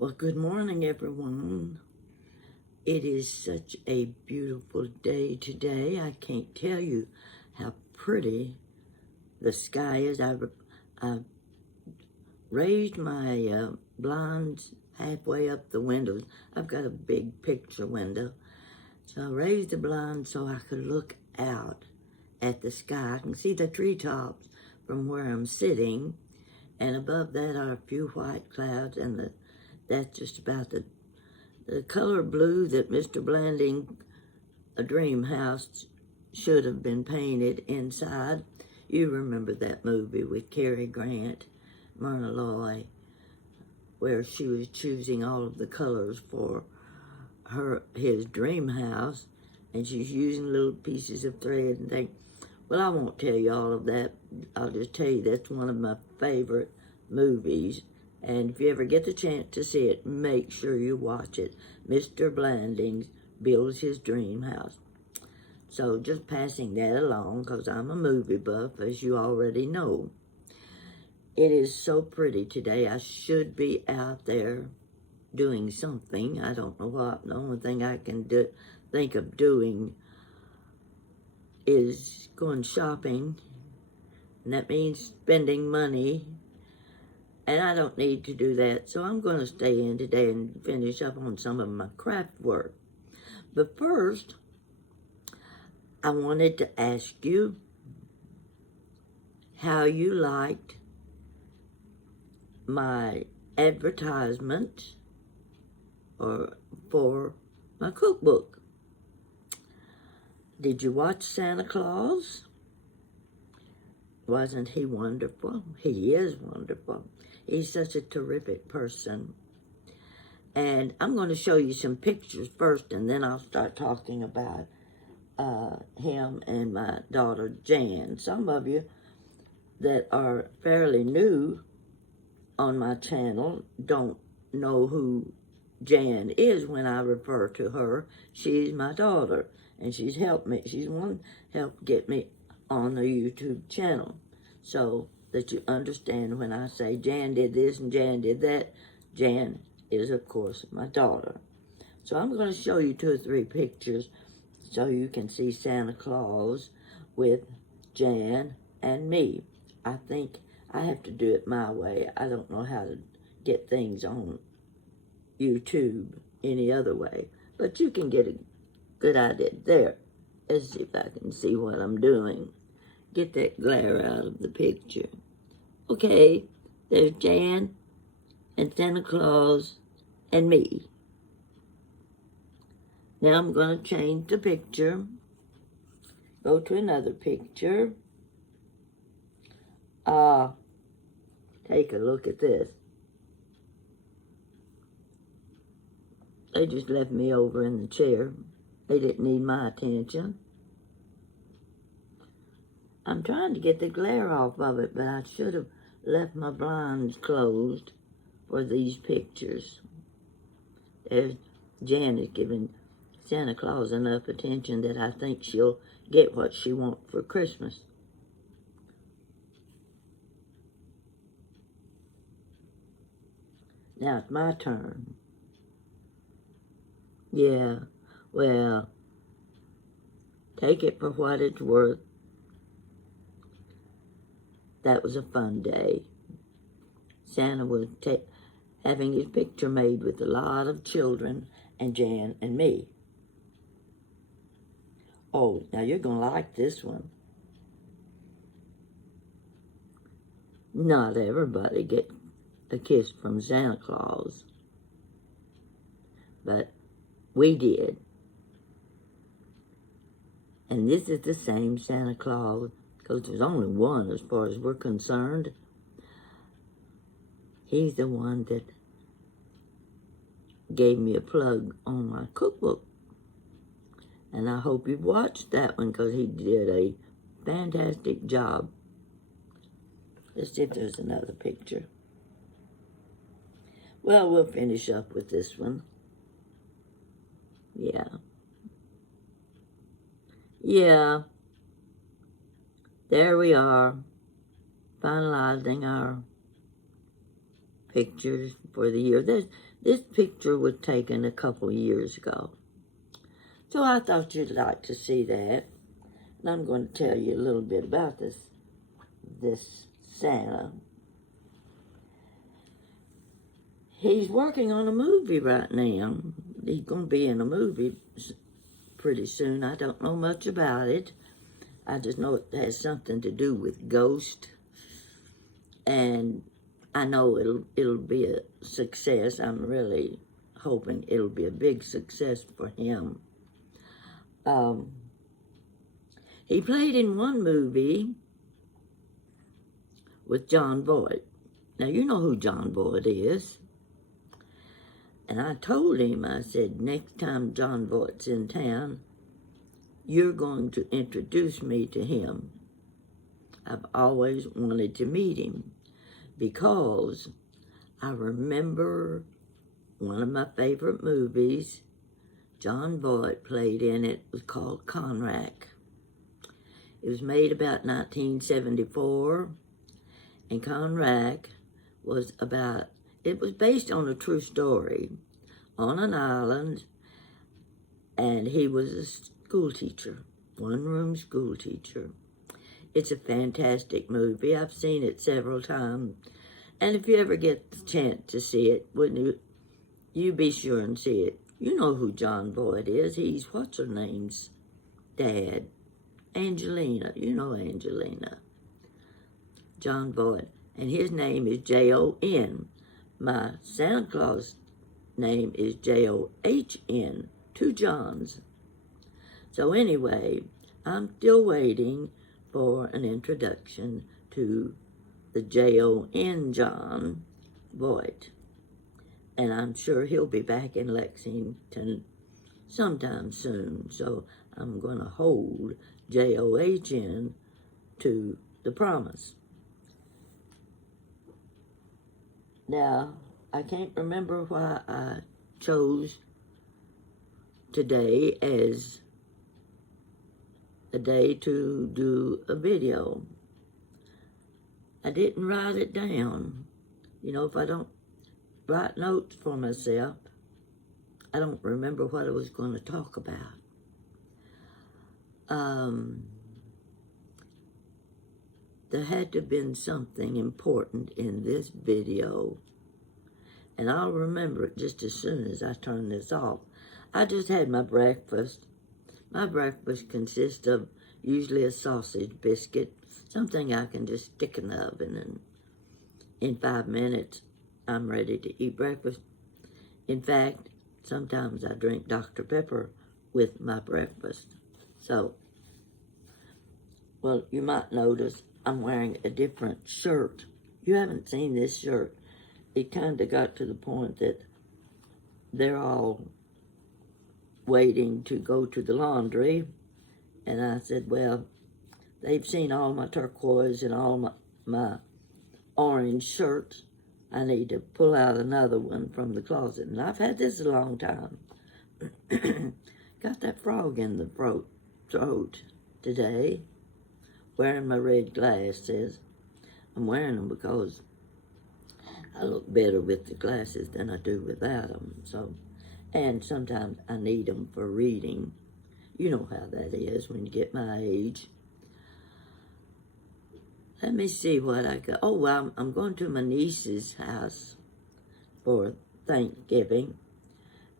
Well, good morning, everyone. It is such a beautiful day today. I can't tell you how pretty the sky is. I've raised my blinds halfway up the windows. I've got a big picture window. So I raised the blinds so I could look out at the sky. I can see the treetops from where I'm sitting. And above that are a few white clouds, and that's just about the color blue that Mr. Blanding, a dream house, should have been painted inside. You remember that movie with Cary Grant, Myrna Loy, where she was choosing all of the colors for his dream house, and she's using little pieces of thread and things. Well, I won't tell you all of that. I'll just tell you that's one of my favorite movies. And if you ever get the chance to see it, make sure you watch it. Mr. Blandings builds his dream house. So just passing that along, because I'm a movie buff, as you already know. It is so pretty today. I should be out there doing something. I don't know what. The only thing I can think of doing is going shopping. And that means spending money. And I don't need to do that, so I'm going to stay in today and finish up on some of my craft work. But first, I wanted to ask you how you liked my advertisement for my cookbook. Did you watch Santa Claus? Wasn't he wonderful? He is wonderful. He's such a terrific person. And I'm going to show you some pictures first, and then I'll start talking about him and my daughter, Jan. Some of you that are fairly new on my channel don't know who Jan is when I refer to her. She's my daughter, and she's helped me. She's one helped get me on the YouTube channel, so that you understand when I say Jan did this and Jan did that. Jan is, of course, my daughter. So I'm going to show you 2 or 3 pictures so you can see Santa Claus with Jan and me. I think I have to do it my way. I don't know how to get things on YouTube any other way, but you can get a good idea. There. Let's see if I can see what I'm doing. Get that glare out of the picture. Okay, there's Jan and Santa Claus and me. Now I'm going to change the picture. Go to another picture. Take a look at this. They just left me over in the chair. They didn't need my attention. I'm trying to get the glare off of it, but I should have left my blinds closed for these pictures. There's Jan is giving Santa Claus enough attention that I think she'll get what she wants for Christmas. Now it's my turn. Yeah, well, take it for what it's worth. That was a fun day. Santa was having his picture made with a lot of children and Jan and me. Oh, now you're going to like this one. Not everybody gets a kiss from Santa Claus, but we did. And this is the same Santa Claus, because there's only one as far as we're concerned. He's the one that gave me a plug on my cookbook. And I hope you've watched that one, because he did a fantastic job. Let's see if there's another picture. Well, we'll finish up with this one. Yeah. Yeah. There we are, finalizing pictures for the year. This picture was taken a couple years ago. So I thought you'd like to see that. And I'm going to tell you a little bit about this Santa. He's working on a movie right now. He's going to be in a movie pretty soon. I don't know much about it. I just know it has something to do with ghosts. And I know it'll be a success. I'm really hoping it'll be a big success for him. He played in one movie with John Voight. Now, you know who John Voight is. And I told him, I said, next time John Voight's in town, you're going to introduce me to him. I've always wanted to meet him because I remember one of my favorite movies, John Voight played in it, was called Conrack. It was made about 1974, and Conrack was based on a true story on an island, and he was a school teacher, one-room school teacher. It's a fantastic movie. I've seen it several times, and if you ever get the chance to see it, wouldn't you be sure and see it. You know who John Voight is. He's what's-her-name's dad, Angelina. You know Angelina. John Voight, and his name is Jon. My Santa Claus name is John, 2 Johns. So anyway, I'm still waiting for an introduction to the Jon John Voight. And I'm sure he'll be back in Lexington sometime soon. So I'm going to hold John to the promise. Now, I can't remember why I chose today as a day to do a video. I didn't write it down. You know, if I don't write notes for myself, I don't remember what I was going to talk about. There had to have been something important in this video, and I'll remember it just as soon as I turn this off. I just had my breakfast. My breakfast consists of usually a sausage biscuit, something I can just stick in the oven, and in 5 minutes, I'm ready to eat breakfast. In fact, sometimes I drink Dr. Pepper with my breakfast. So, well, you might notice I'm wearing a different shirt. You haven't seen this shirt. It kind of got to the point that they're all waiting to go to the laundry. And I said, well, they've seen all my turquoise and all my orange shirts. I need to pull out another one from the closet. And I've had this a long time. Got that frog in the throat today. Wearing my red glasses. I'm wearing them because I look better with the glasses than I do without them. So, and sometimes I need them for reading. You know how that is when you get my age. Let me see what I got. Oh, well, I'm going to my niece's house for Thanksgiving,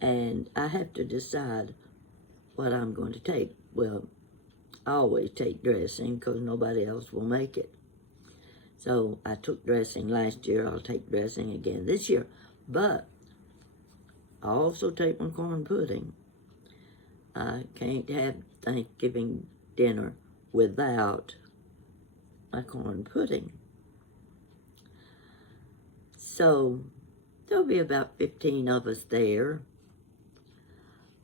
and I have to decide what I'm going to take. Well, I always take dressing because nobody else will make it. So I took dressing last year. I'll take dressing again this year. But I also take my corn pudding. I can't have Thanksgiving dinner without my corn pudding. So there'll be about 15 of us there.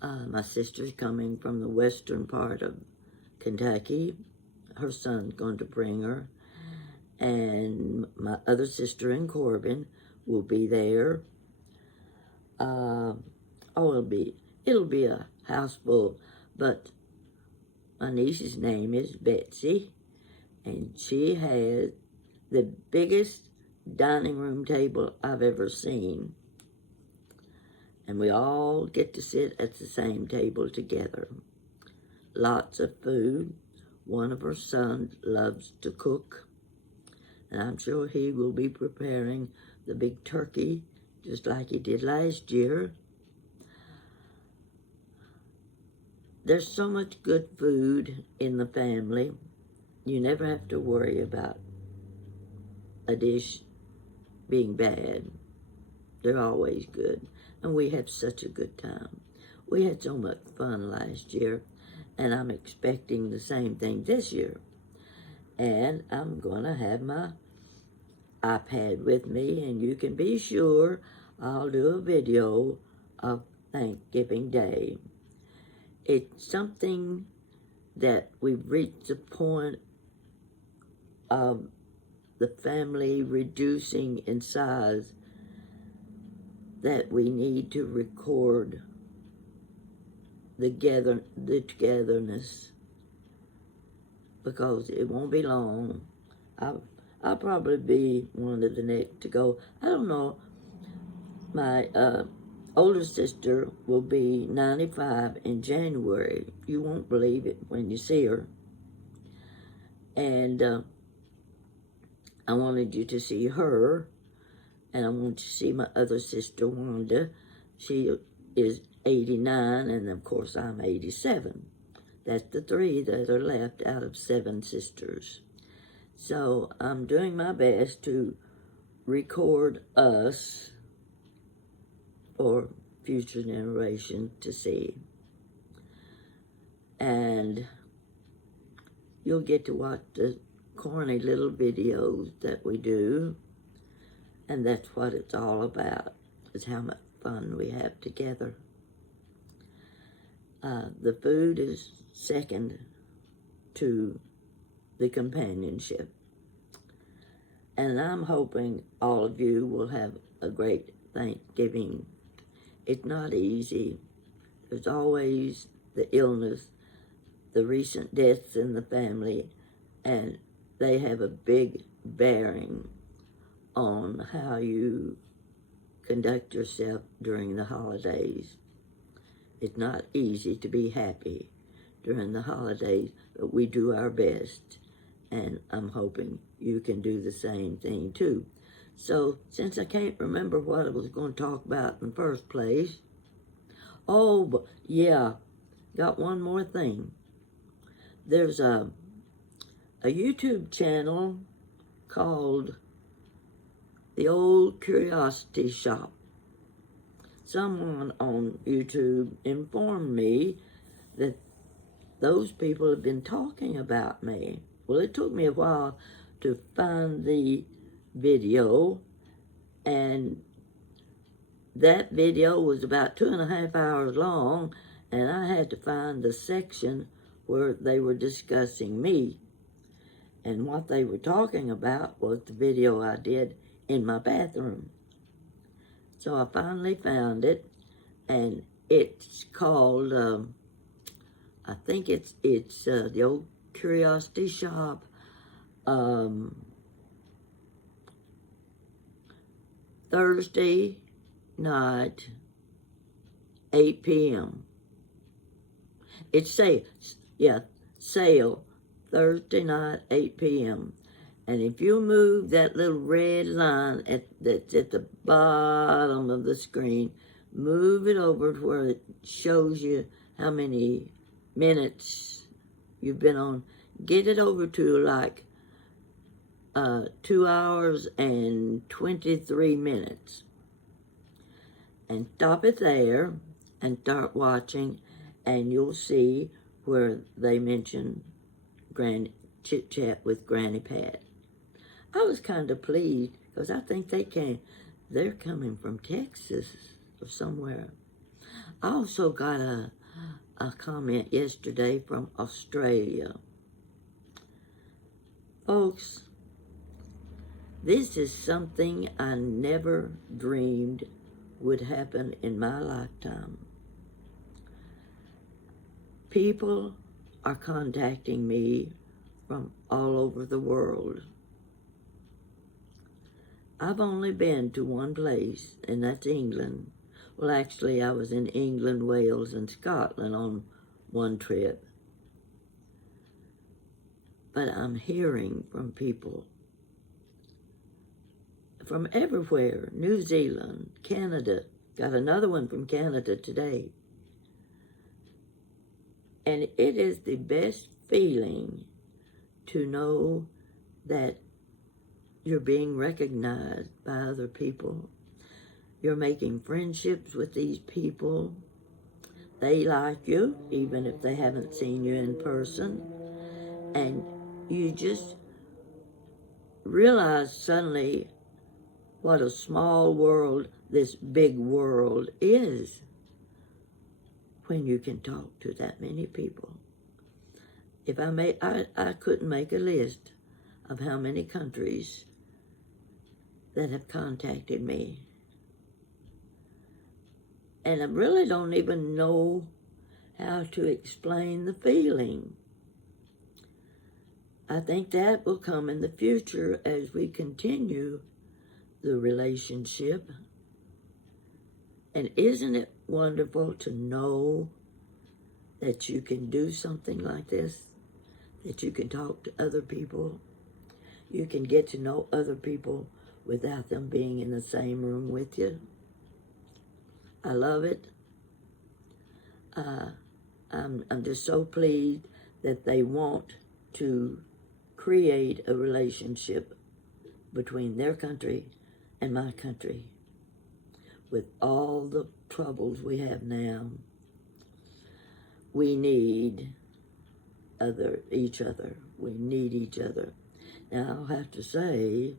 My sister's coming from the western part of Kentucky. Her son's going to bring her. And my other sister in Corbin will be there. It'll be a house full, but my niece's name is Betsy, and she has the biggest dining room table I've ever seen. And we all get to sit at the same table together. Lots of food. One of her sons loves to cook, and I'm sure he will be preparing the big turkey just like he did last year. There's so much good food in the family. You never have to worry about a dish being bad. They're always good, and we have such a good time. We had so much fun last year, and I'm expecting the same thing this year. And I'm going to have my iPad with me, and you can be sure I'll do a video of Thanksgiving Day. It's something that we've reached the point of the family reducing in size that we need to record the togetherness, because it won't be long. I'll probably be one of the next to go. I don't know. My older sister will be 95 in January. You won't believe it when you see her. And I wanted you to see her, and I want you to see my other sister, Wanda. She is 89, and of course I'm 87. That's the 3 that are left out of 7 sisters. So I'm doing my best to record us for future generations to see. And you'll get to watch the corny little videos that we do. And that's what it's all about, is how much fun we have together. The food is second to the companionship. And I'm hoping all of you will have a great Thanksgiving. It's not easy. There's always the illness, the recent deaths in the family, and they have a big bearing on how you conduct yourself during the holidays. It's not easy to be happy during the holidays, but we do our best, and I'm hoping you can do the same thing too. So, since I can't remember what I was going to talk about in the first place, oh, yeah, got one more thing. There's a YouTube channel called The Old Curiosity Shop. Someone on YouTube informed me that those people have been talking about me. Well, it took me a while to find the video, and that video was about 2.5 hours long, and I had to find the section where they were discussing me. And what they were talking about was the video I did in my bathroom. So I finally found it, and it's called, I think it's The Old Curiosity Shop, Thursday night, 8 p.m. It's sale, Thursday night, 8 p.m. And if you move that little red line that's at the bottom of the screen, move it over to where it shows you how many minutes you've been on. Get it over to like 2 hours and 23 minutes. And stop it there and start watching, and you'll see where they mention Chit Chat with Granny Pat. I was kind of pleased because I think they're coming from Texas or somewhere. I also got a comment yesterday from Australia. Folks, this is something I never dreamed would happen in my lifetime. People are contacting me from all over the world. I've only been to one place, and that's England. Well, actually, I was in England, Wales, and Scotland on one trip. But I'm hearing from people from everywhere, New Zealand, Canada. Got another one from Canada today. And it is the best feeling to know that you're being recognized by other people. You're making friendships with these people. They like you, even if they haven't seen you in person. And you just realize suddenly what a small world this big world is when you can talk to that many people. If I couldn't make a list of how many countries that have contacted me. And I really don't even know how to explain the feeling. I think that will come in the future as we continue the relationship. And isn't it wonderful to know that you can do something like this? That you can talk to other people? You can get to know other people without them being in the same room with you? I love it. I'm just so pleased that they want to create a relationship between their country and my country. With all the troubles we have now, we need each other. We need each other. Now, I'll have to say,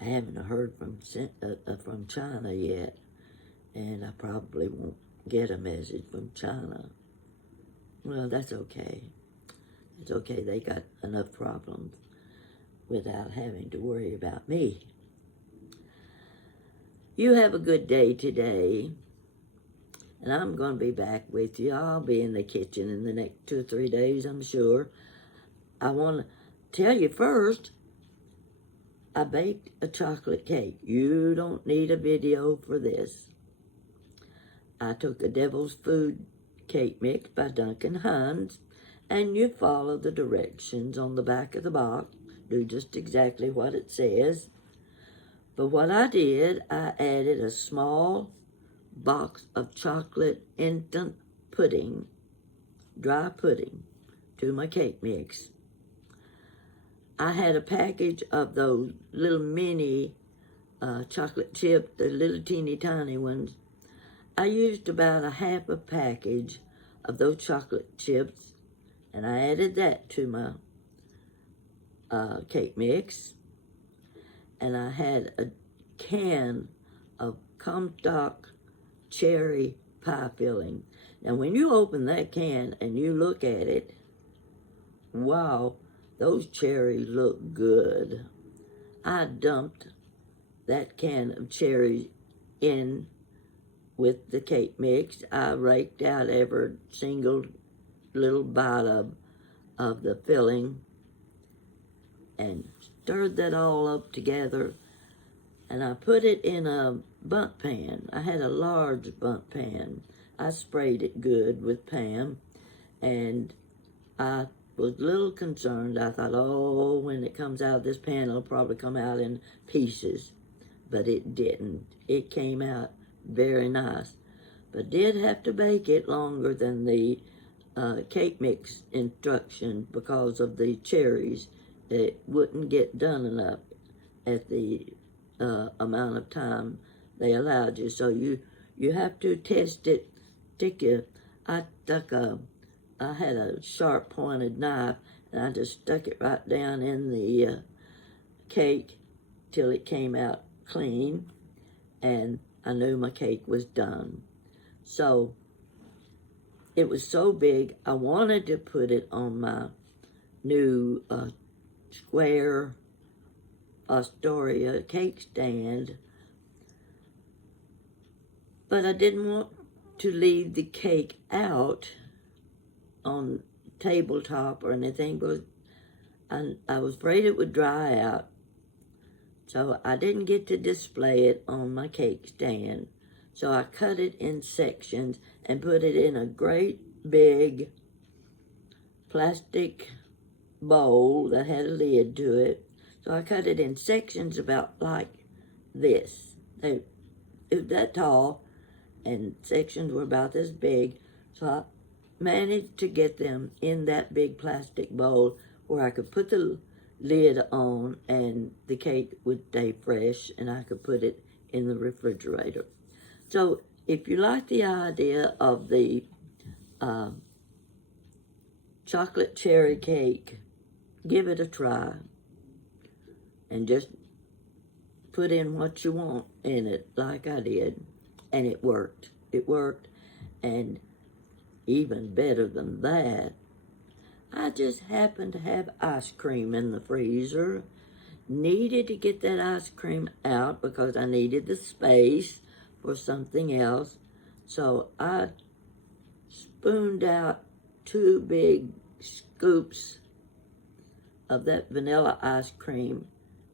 I haven't heard from China yet, and I probably won't get a message from China. Well, that's okay. It's okay. They got enough problems without having to worry about me. You have a good day today, and I'm going to be back with you. I'll be in the kitchen in the next 2 or 3 days, I'm sure. I want to tell you first, I baked a chocolate cake. You don't need a video for this. I took a Devil's Food cake mix by Duncan Hines, and you follow the directions on the back of the box. Do just exactly what it says. But what I did, I added a small box of chocolate instant pudding, dry pudding, to my cake mix. I had a package of those little mini chocolate chips, the little teeny tiny ones. I used about a half a package of those chocolate chips, and I added that to my cake mix. And I had a can of Comstock cherry pie filling. Now, when you open that can and you look at it, wow, those cherries look good. I dumped that can of cherries in with the cake mix. I raked out every single little bite of the filling and stirred that all up together, and I put it in a bundt pan. I had a large bundt pan. I sprayed it good with Pam, and I was a little concerned. I thought, oh, when it comes out of this pan, it'll probably come out in pieces, but it didn't. It came out very nice, but did have to bake it longer than the cake mix instruction because of the cherries. It wouldn't get done enough at the amount of time they allowed you. So you have to test it. I had a sharp pointed knife, and I just stuck it right down in the cake till it came out clean, and I knew my cake was done. So it was so big, I wanted to put it on my new square Astoria cake stand, but I didn't want to leave the cake out on tabletop or anything, because I was afraid it would dry out So I didn't get to display it on my cake stand. So I cut it in sections and put it in a great big plastic bowl that had a lid to it. So I cut it in sections about like this. It was that tall, and sections were about this big. So I managed to get them in that big plastic bowl where I could put the lid on and the cake would stay fresh and I could put it in the refrigerator. So if you like the idea of the chocolate cherry cake, give it a try and just put in what you want in it like I did, and it worked. It worked, and even better than that, I just happened to have ice cream in the freezer. Needed to get that ice cream out because I needed the space for something else. So I spooned out 2 big scoops of that vanilla ice cream,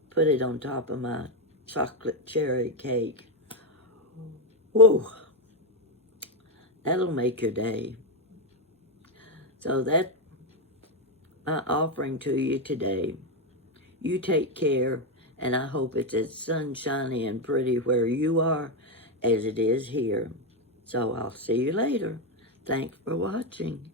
put it on top of my chocolate cherry cake. Whoa, that'll make your day. So that's my offering to you today. You take care, and I hope it's as sunshiny and pretty where you are as it is here. So I'll see you later. Thanks for watching.